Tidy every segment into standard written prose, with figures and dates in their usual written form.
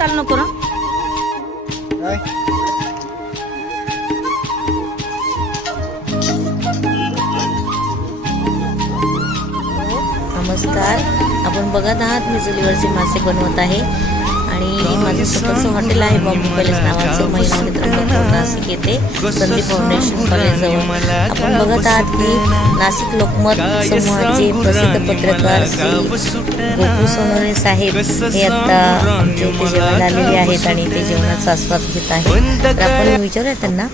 चालू नको ना. नमस्कार, आपण बघत आहात मी चुलीवरचे मासे बनवत आहे आणि माझं स्वतःचं हॉटेल आहे बांबू पॅलेस नावाचं. महिला मित्र नाशिक येथे संदीप फाउंडेशन कॉलेजजवळ. आपण बघत आहात की नाशिक लोकमत समूहाचे प्रसिद्ध पत्रकार श्री गोपू सोनवणे साहेब हे आता इथे जेवायला आलेले आहेत आणि ते जेवणाचा आस्वाद घेत आहेत. तर आपण विचारूया त्यांना.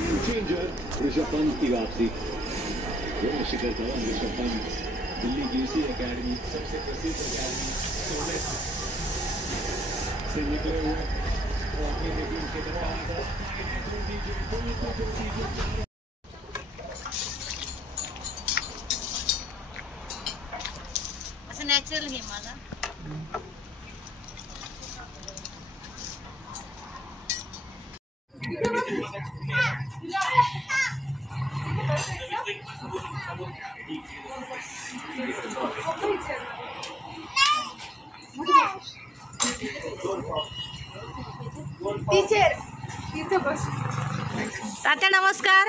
असं नॅचरल हे माझा तात्या नमस्कार.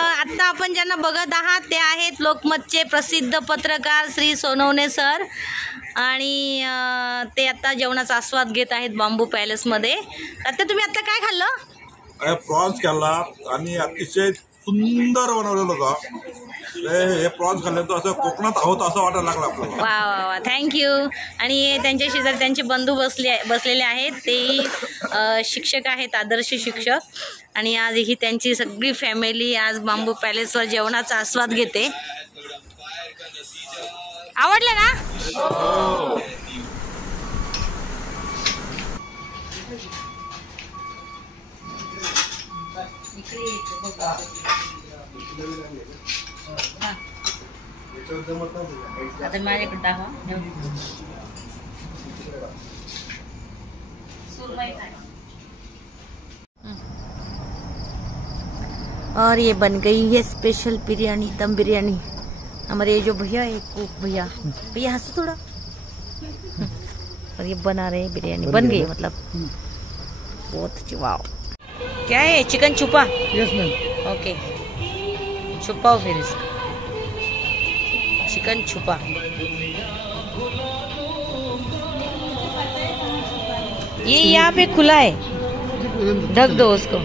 आता आपण ज्यांना बघत आहात ते आहेत लोकमतचे प्रसिद्ध पत्रकार श्री सोनवणे सर आणि ते आता जेवणाचा आस्वाद घेत आहेत बांबू पॅलेसमध्ये. तात्या तुम्ही आता काय खाल्लं? प्रॉन्स खाल्ला आणि अतिशय सुंदर बनवलेलं होतं. हे प्रॉन्स खाल्ले तर असं कोकणात आहोत असं वाटायला लागलं आपल्याला. वा वा वा, थँक्यू. आणि त्यांच्या शेजारी त्यांचे बंधू बसलेले आहेत. ते शिक्षक आहेत, आदर्श शिक्षक. आणि आज ही त्यांची सगळी फॅमिली आज बांबू पॅलेसवर जेवणाचा आस्वाद घेते. आवडलं ना? आता माझ्याकडे टाका. और ये बन गई है स्पेशल बिरयानी, दम बिरयानी. हमारे ये जो भैया है कुक भैया हंसो थोड़ा. और ये बना रहे हैं बिरयानी. बन गई मतलब बहुत अच्छी. वाव, क्या है? चिकन छुपा? Yes ma'am. ओके, छुपाओ फिर इसको. चिकन छुपा. ये यहाँ पे खुला है, ढक दो उसको.